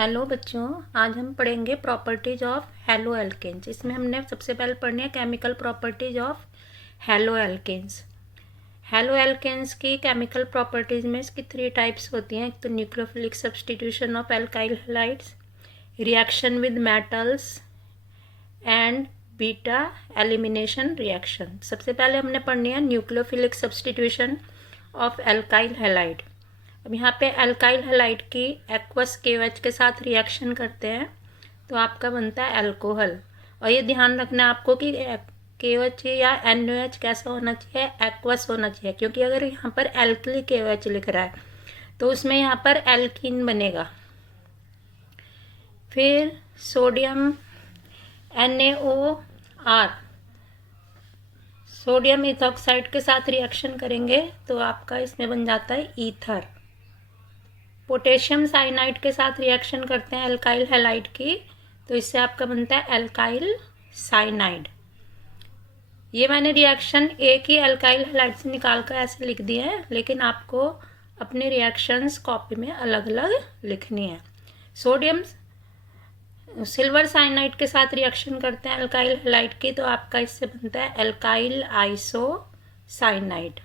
Hello बच्चों, आज हम पढ़ेंगे प्रॉपर्टीज ऑफ हेलो एल्केन्स। इसमें हमने सबसे पहले पढ़नी है chemical properties of haloalkanes. Haloalkanes की केमिकल प्रॉपर्टीज में इसकी 3 टाइप्स होती हैं। एक तो nucleophilic substitution of alkyl halides, reaction with metals and beta elimination reaction. सबसे पहले हमने पढ़नी है nucleophilic substitution of alkyl halide. अब यहाँ पे एल्काइल हैलाइड की एक्वस KOH के साथ रिएक्शन करते हैं तो आपका बनता है अल्कोहल। और ये ध्यान रखना है आपको कि KOH या NOH कैसा होना चाहिए, एक्वस होना चाहिए, क्योंकि अगर यहाँ पर एल्कली KOH लिख रहा है तो उसमें यहाँ पर एल्कीन बनेगा। फिर सोडियम NaOR सोडियम इथॉक्साइड के साथ रिएक्शन करेंगे तो आपका इसमें बन जाता है ईथर। पोटेशियम साइनाइड के साथ रिएक्शन करते हैं एल्काइल हैलाइड की तो इससे आपका बनता है एल्काइल साइनाइड। ये मैंने रिएक्शन एक ही एल्काइल हैलाइड से निकाल कर ऐसे लिख दिया है, लेकिन आपको अपने रिएक्शंस कॉपी में अलग अलग लिखनी है। सोडियम सिल्वर साइनाइड के साथ रिएक्शन करते हैं एल्काइल हैलाइड की तो आपका इससे बनता है एल्काइल आइसोसाइनाइड।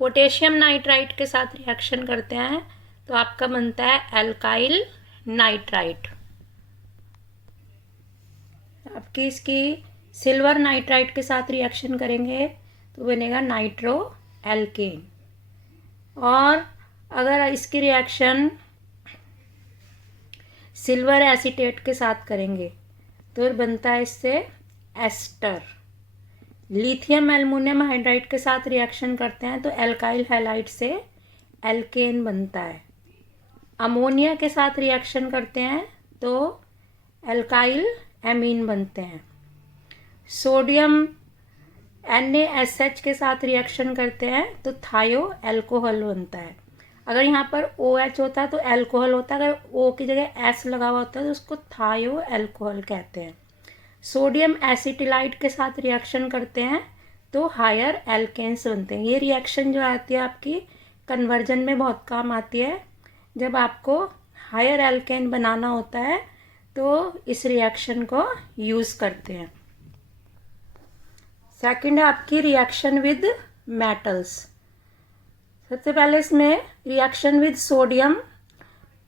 पोटेशियम नाइट्राइड के साथ रिएक्शन करते हैं तो आपका बनता है एल्काइल नाइट्राइट। आपकी इसकी सिल्वर नाइट्राइट के साथ रिएक्शन करेंगे तो बनेगा नाइट्रो एल्केन। और अगर इसकी रिएक्शन सिल्वर एसीटेट के साथ करेंगे तो बनता है इससे एस्टर। लिथियम एल्युमिनियम हाइड्राइड के साथ रिएक्शन करते हैं तो एल्काइल हैलाइड से एल्केन बनता है। अमोनिया के साथ रिएक्शन करते हैं तो एल्काइल एमीन बनते हैं। सोडियम NaSH के साथ रिएक्शन करते हैं तो थायो अल्कोहल बनता है। अगर यहाँ पर OH होता है तो अल्कोहल होता है, अगर O की जगह S लगा हुआ होता है तो उसको थायो अल्कोहल कहते हैं। सोडियम एसिटिलाइड के साथ रिएक्शन करते हैं तो हायर एल्केन्स बनते हैं। ये रिएक्शन जो आती है आपकी कन्वर्जन में बहुत काम आती है। जब आपको हायर एल्केन बनाना होता है तो इस रिएक्शन को यूज़ करते हैं। सेकंड है आपकी रिएक्शन विद मेटल्स। सबसे पहले इसमें रिएक्शन विद सोडियम,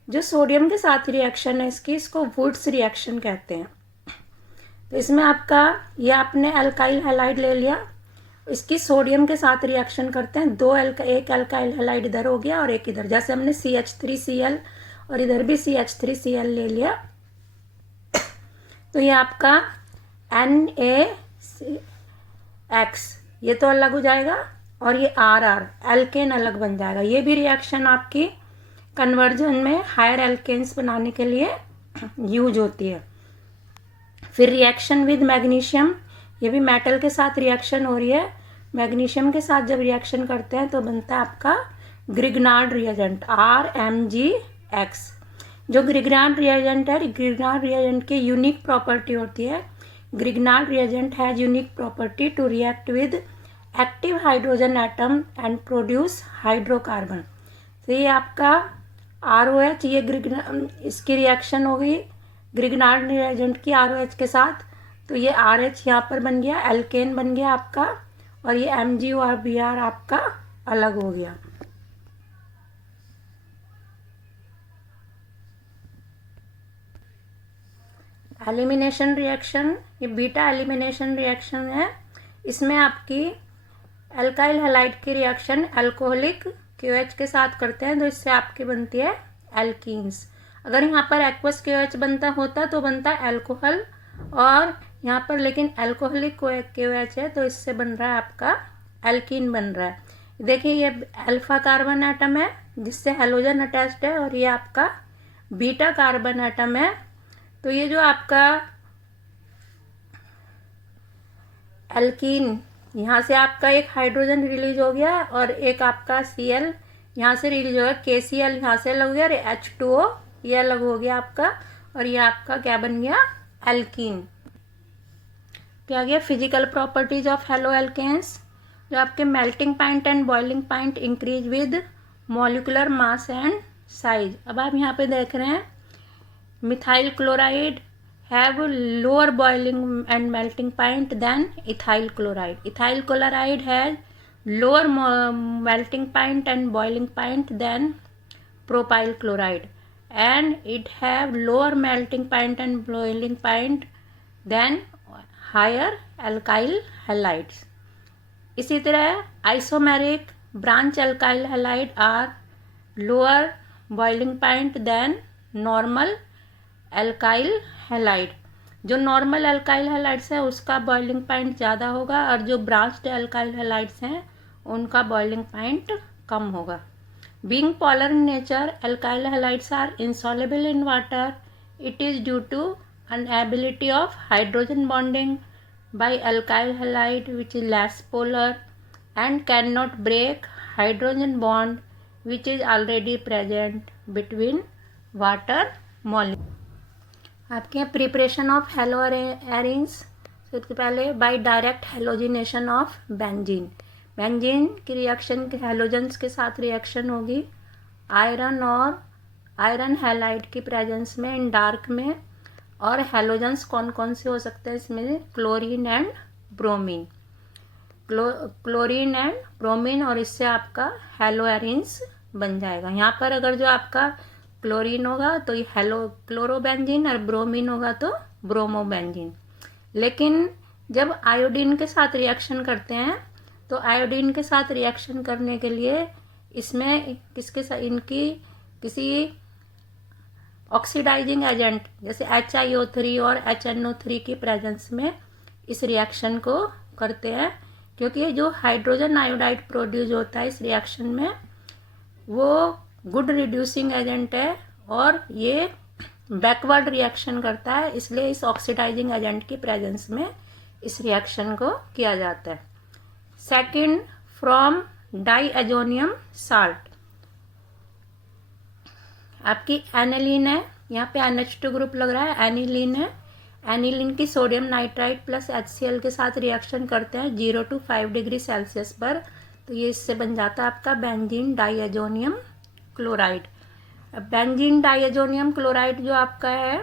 जो सोडियम के साथ रिएक्शन है इसको वुड्स रिएक्शन कहते हैं। तो इसमें आपका ये आपने एल्काइल हैलाइड ले लिया, इसकी सोडियम के साथ रिएक्शन करते हैं एक एल्काइल हैलाइड इधर हो गया और एक इधर, जैसे हमने CH3Cl और इधर भी CH3Cl ले लिया तो ये आपका NaX ये तो अलग हो जाएगा और ये RR एल्केन अलग बन जाएगा। ये भी रिएक्शन आपकी कन्वर्जन में हायर एल्केन्स बनाने के लिए यूज होती है। फिर रिएक्शन विद मैग्नीशियम, ये भी मेटल के साथ रिएक्शन हो रही है। मैग्नीशियम के साथ जब रिएक्शन करते हैं तो बनता है आपका ग्रिग्नार्ड रिएजेंट RMgX। जो ग्रिग्नार्ड रिएजेंट है, ग्रिग्नार्ड रिएजेंट की यूनिक प्रॉपर्टी होती है, Grignard reagent has unique property to react with active hydrogen atom and produce hydrocarbon. तो ये आपका ROH, ये इसकी रिएक्शन हो गई ग्रिग्नार्ड रिएजेंट की ROH के साथ, तो ये RH यहाँ पर बन गया, एल्केन बन गया आपका, और ये Mg और Br आपका अलग हो गया। एलिमिनेशन रिएक्शन, ये बीटा एलिमिनेशन रिएक्शन है। इसमें आपकी एल्काइल हैलाइड की रिएक्शन अल्कोहलिक KOH के साथ करते हैं तो इससे आपकी बनती है एल्कीन्स। अगर यहाँ पर एक्वस KOH बनता होता तो बनता है अल्कोहल, और यहाँ पर लेकिन अल्कोहलिक KOH है तो इससे बन रहा है आपका एल्कीन बन रहा है। देखिए ये अल्फा कार्बन एटम है जिससे हैलोजन अटैच्ड है और ये आपका बीटा कार्बन एटम है। तो ये जो आपका एल्कीन, यहाँ से आपका एक हाइड्रोजन रिलीज हो गया और एक आपका Cl यहाँ से रिलीज हो गया, KCl यहाँ से अलग हो गया, H2O ये अलग हो गया आपका, और ये आपका क्या बन गया एल्कीन। क्या गया physical properties of haloalkanes, जो आपके melting point and boiling point increase with molecular mass and size. अब आप यहाँ पे देख रहे हैं methyl chloride have lower boiling and melting point than ethyl chloride. Ethyl chloride has lower melting point and boiling point than propyl chloride, and it have lower melting point and boiling point than higher alkyl halides. इसी तरह isomeric branch alkyl halide are lower boiling point than normal alkyl halide. जो normal alkyl halides है उसका boiling point ज़्यादा होगा और जो branched alkyl halides हैं उनका बॉइलिंग पॉइंट कम होगा. Being polar in nature, alkyl halides are insoluble in water. It is due to inability of hydrogen bonding by alkyl halide which is less polar and cannot break hydrogen bond which is already present between water molecule. आपके यहाँ preparation of haloarenes. सबसे पहले by direct halogenation of benzene. Benzene की reaction halogens के साथ reaction होगी iron और iron halide की प्रेजेंस में इन डार्क में. और हेलोजेंस कौन कौन से हो सकते हैं इसमें? Chlorine and bromine. Chlorine and bromine, और इससे आपका हेलो एरिन्स बन जाएगा. यहाँ पर अगर जो आपका क्लोरीन होगा तो ये हेलो क्लोरोबेंजीन और ब्रोमीन होगा तो ब्रोमोबेंजीन. लेकिन जब आयोडीन के साथ रिएक्शन करते हैं तो आयोडीन के साथ रिएक्शन करने के लिए इसमें किसके साथ इनकी किसी ऑक्सीडाइजिंग एजेंट जैसे HiO3 और HNO3 की प्रेजेंस में इस रिएक्शन को करते हैं. क्योंकि ये जो हाइड्रोजन आयोडाइड प्रोड्यूस होता है इस रिएक्शन में वो गुड रिड्यूसिंग एजेंट है और ये बैकवर्ड रिएक्शन करता है. इसलिए इस ऑक्सीडाइजिंग एजेंट की प्रेजेंस में इस रिएक्शन को किया जाता है. Second, from diazonium salt. आपकी एनिलीन है, यहाँ पे NH2 ग्रुप लग रहा है, एनिलीन है. एनिलीन की सोडियम नाइट्राइड प्लस HCl के साथ रिएक्शन करते हैं 0 to 5 डिग्री सेल्सियस पर. तो ये इससे बन जाता है आपका benzene diazonium chloride. Benzene diazonium chloride जो आपका है,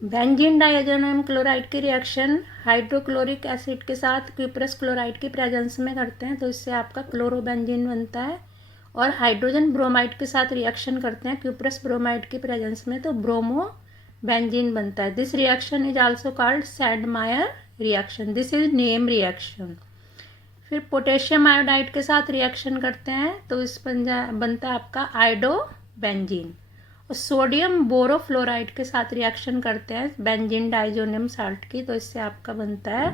बेंजीन डाईएजोनियम क्लोराइड की रिएक्शन हाइड्रोक्लोरिक एसिड के साथ क्यूप्रस क्लोराइड की प्रेजेंस में करते हैं तो इससे आपका क्लोरोबेंजीन बनता है. और हाइड्रोजन ब्रोमाइड के साथ रिएक्शन करते हैं क्यूप्रस ब्रोमाइड की प्रेजेंस में तो ब्रोमो बेंजीन बनता है. This reaction is also called Sandmeyer reaction. This is name reaction. फिर पोटेशियम आयोडाइड के साथ रिएक्शन करते हैं तो इस बनता है आपका आयोडो बेंजीन. और सोडियम बोरोफ्लोराइड के साथ रिएक्शन करते हैं बेंजीन डाइजोनियम साल्ट की तो इससे आपका बनता है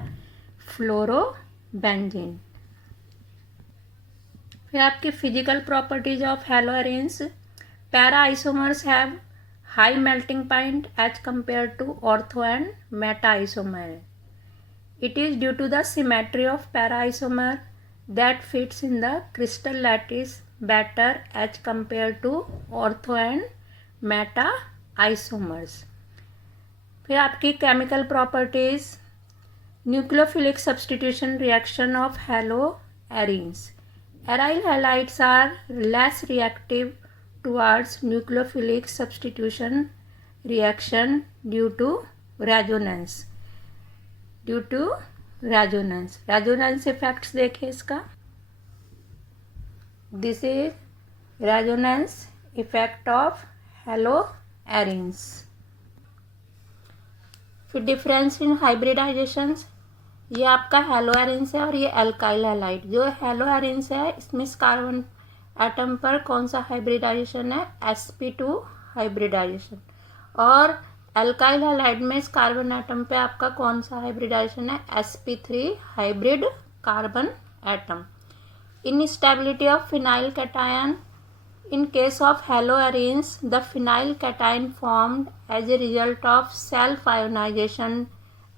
फ्लोरोबेंजीन. फिर आपकी physical properties of haloarenes. Para isomers have high melting point as compare to ortho and meta isomer. It is due to the symmetry of para-isomer that fits in the crystal lattice better as compared to ortho and meta isomers. फिर आपकी chemical properties. Nucleophilic substitution reaction of haloarenes. Aryl halides are less reactive towards nucleophilic substitution reaction due to resonance. Due to resonance. Resonance effects देखिए इसका. This is resonance effect of haloarenes. फिर difference in hybridizations. ये आपका haloarenes है और ये alkyl halide. जो haloarenes है इसमें इस कार्बन एटम पर कौन सा हाइब्रिडाइजेशन है? sp2 hybridisation. और अल्काइल हैलाइड में इस कार्बन एटम पे आपका कौन सा हाइब्रिडाइजेशन है? sp3 hybrid carbon atom. Instability of phenyl cation. In case of haloarenes the phenyl cation formed as a result of self ionization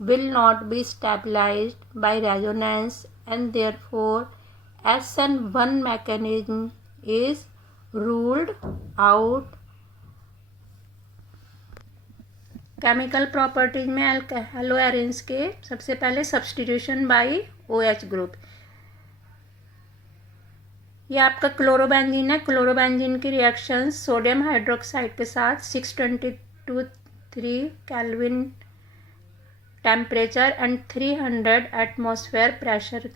will not be stabilized by resonance and therefore SN1 mechanism is ruled out. Chemical properties में hello arenes के सबसे पहले substitution bye OH group. ये आपका chlorobenzene है। Chlorobenzene की reaction sodium hydroxide के साथ 623 kelvin temperature and 300 atmosphere pressure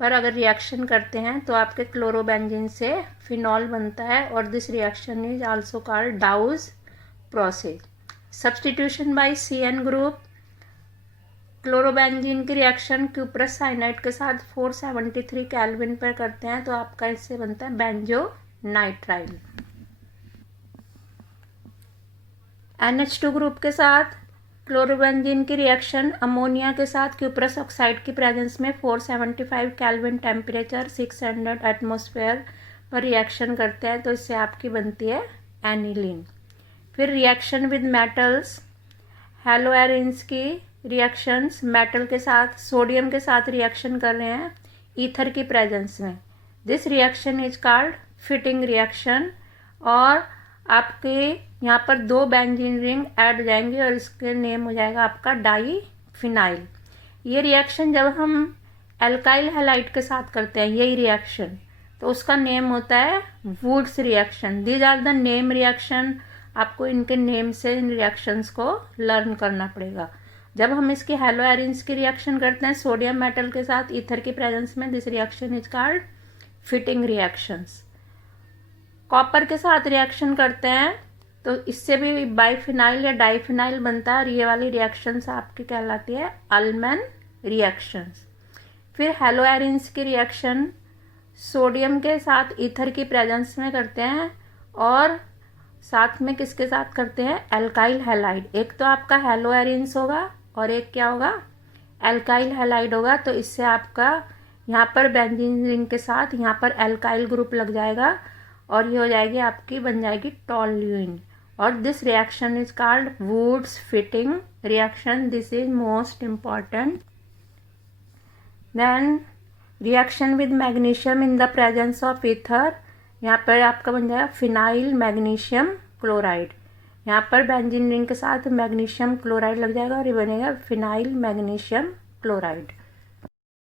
पर अगर रिएक्शन करते हैं तो आपके क्लोरोबेंजीन से फिनॉल बनता है और this reaction is also called Dow's process. Substitution by CN group, chlorobenzene की रिएक्शन क्यूप्रस साइनाइड के साथ 473 केल्विन पर करते हैं तो आपका इससे बनता है बेंजोनाइट्राइल। NH2 ग्रुप के साथ क्लोरोबेंजीन की रिएक्शन अमोनिया के साथ क्यूप्रस ऑक्साइड की प्रेजेंस में 475 केल्विन टेम्परेचर 600 एटमॉस्फेयर पर रिएक्शन करते हैं तो इससे आपकी बनती है एनिलीन। फिर रिएक्शन विद मेटल्स, हेलोएरिन्स की रिएक्शंस मेटल के साथ सोडियम के साथ रिएक्शन कर रहे हैं ईथर की प्रेजेंस में। This reaction is called fitting reaction और आपके यहाँ पर 2 बेंजीन रिंग ऐड हो जाएंगे और इसके नेम हो जाएगा आपका डाई फिनाइल। ये रिएक्शन जब हम एल्काइल हैलाइड के साथ करते हैं यही रिएक्शन तो उसका नेम होता है Wurtz reaction. These are the name reaction. आपको इनके नेम से इन रिएक्शंस को लर्न करना पड़ेगा। जब हम इसकी हेलोएरिन्स की रिएक्शन करते हैं सोडियम मेटल के साथ ईथर की प्रेजेंस में this reaction is called fitting reactions. Copper के साथ रिएक्शन करते हैं तो इससे भी बाइफिनाइल या डाइफिनाइल बनता है और ये वाली रिएक्शंस आपकी कहलाती है अल्मैन रिएक्शंस। फिर हेलोएरिन्स की रिएक्शन सोडियम के साथ ईथर की प्रेजेंस में करते हैं और साथ में किसके साथ करते हैं एल्काइल हैलाइड। एक तो आपका हेलोएरिन्स होगा और एक क्या होगा एल्काइल हैलाइड होगा तो इससे आपका यहाँ पर बेंजीन रिंग के साथ यहाँ पर एल्काइल ग्रुप लग जाएगा और ये हो जाएगी आपकी बन जाएगी टॉल्यूइन और this reaction is called Wurtz Fittig reaction. This is most important. Then reaction with magnesium in the presence of ether, यहाँ पर आपका बन जाएगा फिनाइल मैग्नीशियम क्लोराइड। यहाँ पर बेंजीन रिंग के साथ मैग्नीशियम क्लोराइड लग जाएगा और ये बनेगा फिनाइल मैग्नीशियम क्लोराइड।